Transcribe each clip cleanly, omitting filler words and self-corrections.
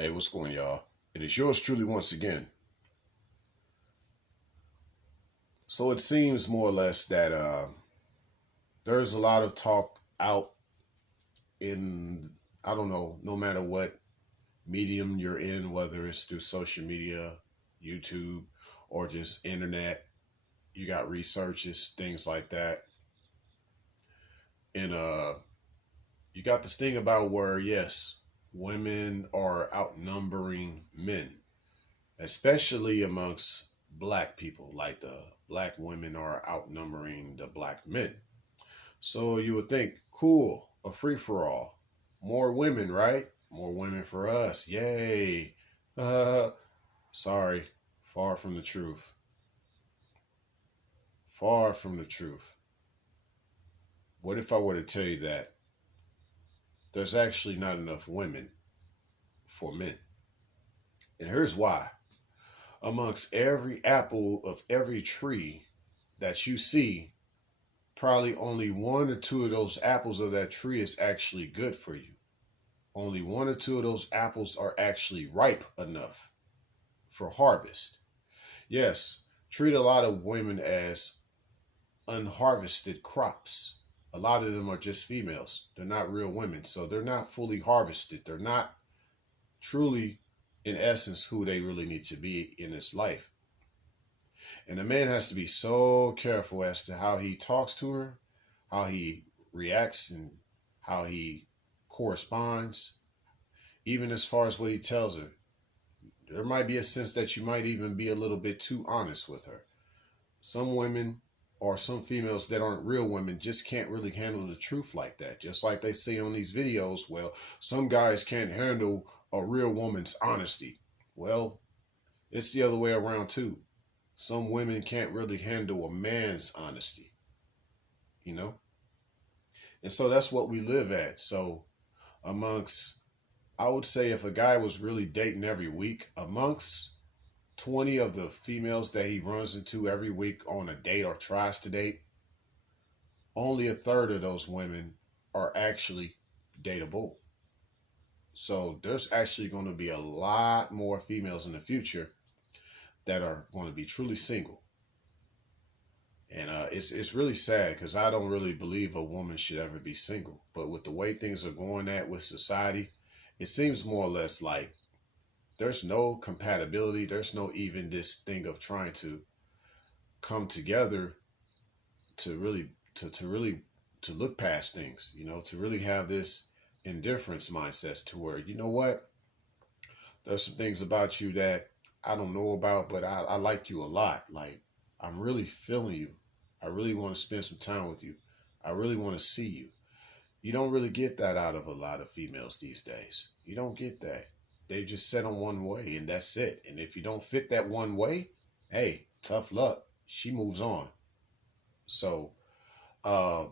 Hey, what's going, y'all? It is yours truly once again. So it seems more or less that there's a lot of talk out in, I don't know, no matter what medium you're in, whether it's through social media, YouTube, or just internet. You got researches, things like that. And you got this thing about where, yes, women are outnumbering men, especially amongst black people. Like the black women are outnumbering the black men. So you would think, cool, a free for all. More women, right? More women for us. Yay. Uh, sorry. Far from the truth. Far from the truth. What if I were to tell you that there's actually not enough women for men? And here's why. Amongst every apple of every tree that you see, probably only one or two of those apples of that tree is actually good for you. Only one or two of those apples are actually ripe enough for harvest. Yes, treat a lot of women as unharvested crops. A lot of them are just females. They're not real women. So they're not fully harvested. They're not truly, in essence, who they really need to be in this life. And a man has to be so careful as to how he talks to her, how he reacts, and how he corresponds, even as far as what he tells her. There might be a sense that you might even be a little bit too honest with her. Some women or some females that aren't real women just can't really handle the truth like that. Just like they say on these videos, well, some guys can't handle a real woman's honesty. Well, it's the other way around too. Some women can't really handle a man's honesty, you know? And so that's what we live at. So amongst, I would say if a guy was really dating every week, amongst 20 of the females that he runs into every week on a date or tries to date, only a third of those women are actually dateable. So there's actually going to be a lot more females in the future that are going to be truly single. And it's really sad because I don't really believe a woman should ever be single. But with the way things are going at with society, it seems more or less like there's no compatibility. There's no even this thing of trying to come together to really to look past things, to really have this indifference mindset to where, you know what, there's some things about you that I don't know about, but I like you a lot. Like, I'm really feeling you. I really want to spend some time with you. I really want to see you. You don't really get that out of a lot of females these days. You don't get that. They just set on one way and that's it. And if you don't fit that one way, hey, tough luck. She moves on. So, uh,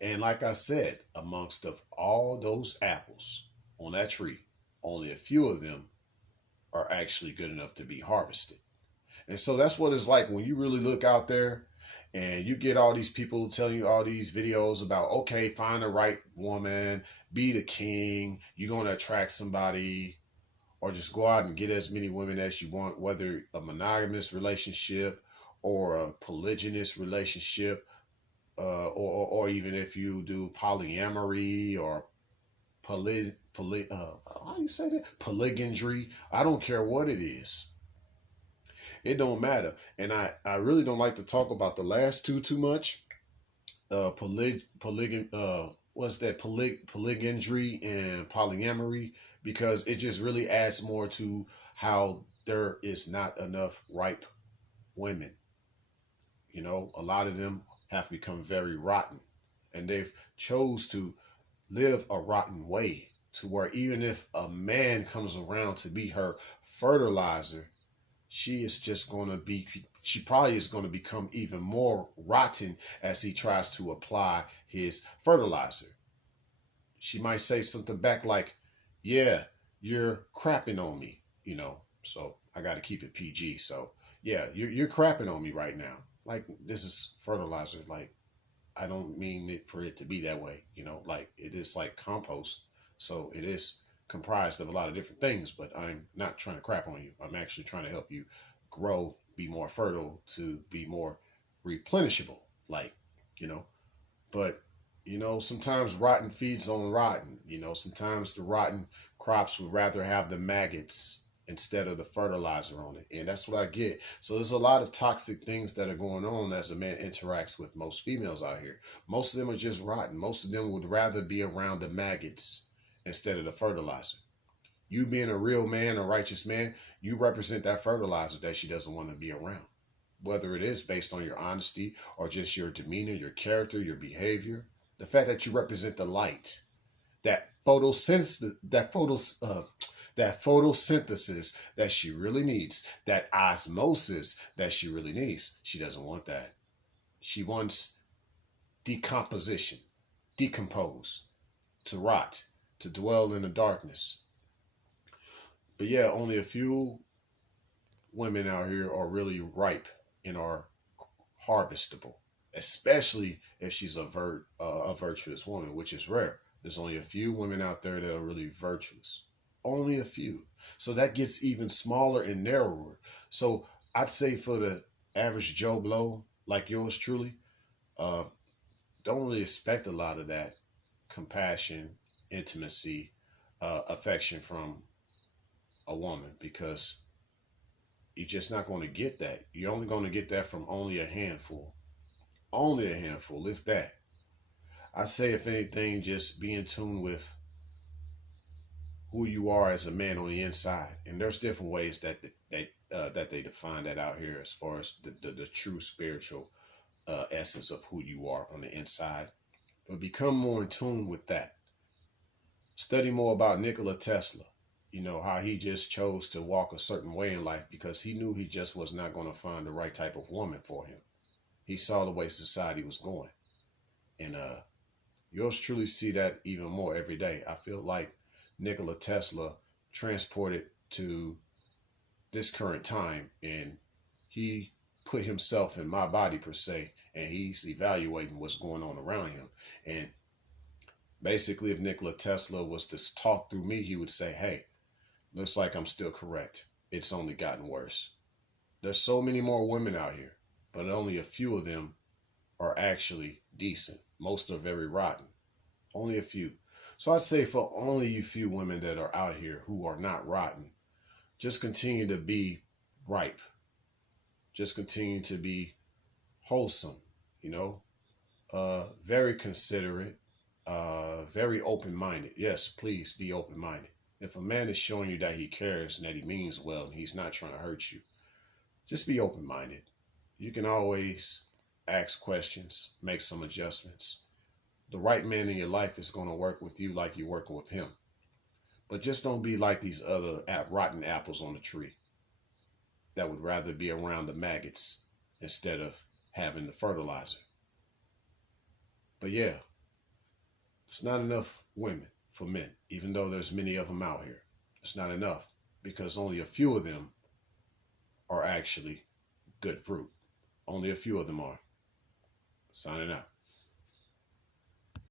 and like I said, amongst of all those apples on that tree, only a few of them are actually good enough to be harvested. And so that's what it's like when you really look out there and you get all these people telling you all these videos about, okay, find the right woman, be the king, you're going to attract somebody, or just go out and get as many women as you want, whether a monogamous relationship or a polygynous relationship, or even if you do polyamory or how do you say that? Polygandry. I don't care what it is. It don't matter. And I really don't like to talk about the last two too much. What's that? Polygandry and polyamory, because it just really adds more to how there is not enough ripe women. A lot of them have become very rotten, and they've chose to live a rotten way to where even if a man comes around to be her fertilizer, she probably is going to become even more rotten as he tries to apply his fertilizer. She might say something back like, yeah, you're crapping on me. So I got to keep it PG. So yeah, you're crapping on me right now. Like, this is fertilizer. Like, I don't mean it for it to be that way. Like, it is like compost. So it is comprised of a lot of different things, but I'm not trying to crap on you. I'm actually trying to help you grow, be more fertile, to be more replenishable, like, you know. But, sometimes rotten feeds on rotten. Sometimes the rotten crops would rather have the maggots instead of the fertilizer on it. And that's what I get. So there's a lot of toxic things that are going on as a man interacts with most females out here. Most of them are just rotten. Most of them would rather be around the maggots instead of the fertilizer. You being a real man, a righteous man, you represent that fertilizer that she doesn't want to be around. Whether it is based on your honesty or just your demeanor, your character, your behavior, the fact that you represent the light, that photosynthesis, that photosynthesis that she really needs, that osmosis that she really needs. She doesn't want that. She wants decomposition, decompose, to rot, to dwell in the darkness. But yeah, only a few women out here are really ripe and are harvestable, especially if she's a virtuous woman, which is rare. There's only a few women out there that are really virtuous. Only a few. So that gets even smaller and narrower. So I'd say for the average Joe Blow, like yours truly, don't really expect a lot of that compassion, intimacy, affection from a woman, because you're just not going to get that. You're only going to get that from only a handful. Only a handful, if that. I say, if anything, just be in tune with who you are as a man on the inside. And there's different ways that they define that out here, as far as the true spiritual essence of who you are on the inside. But become more in tune with that. Study more about Nikola Tesla. How he just chose to walk a certain way in life because he knew he just was not going to find the right type of woman for him. He saw the way society was going. And yours truly see that even more every day. I feel like Nikola Tesla transported to this current time, and he put himself in my body, per se, and he's evaluating what's going on around him. And basically, if Nikola Tesla was to talk through me, he would say, hey, looks like I'm still correct. It's only gotten worse. There's so many more women out here, but only a few of them are actually decent. Most are very rotten. Only a few. So I'd say for only you few women that are out here who are not rotten, just continue to be ripe. Just continue to be wholesome, very considerate, very open-minded. Yes, please be open-minded. If a man is showing you that he cares and that he means well and he's not trying to hurt you, just be open-minded. You can always ask questions, make some adjustments. The right man in your life is going to work with you like you're working with him. But just don't be like these other rotten apples on the tree that would rather be around the maggots instead of having the fertilizer. But yeah, it's not enough women for men, even though there's many of them out here. It's not enough because only a few of them are actually good fruit. Only a few of them are. Signing out.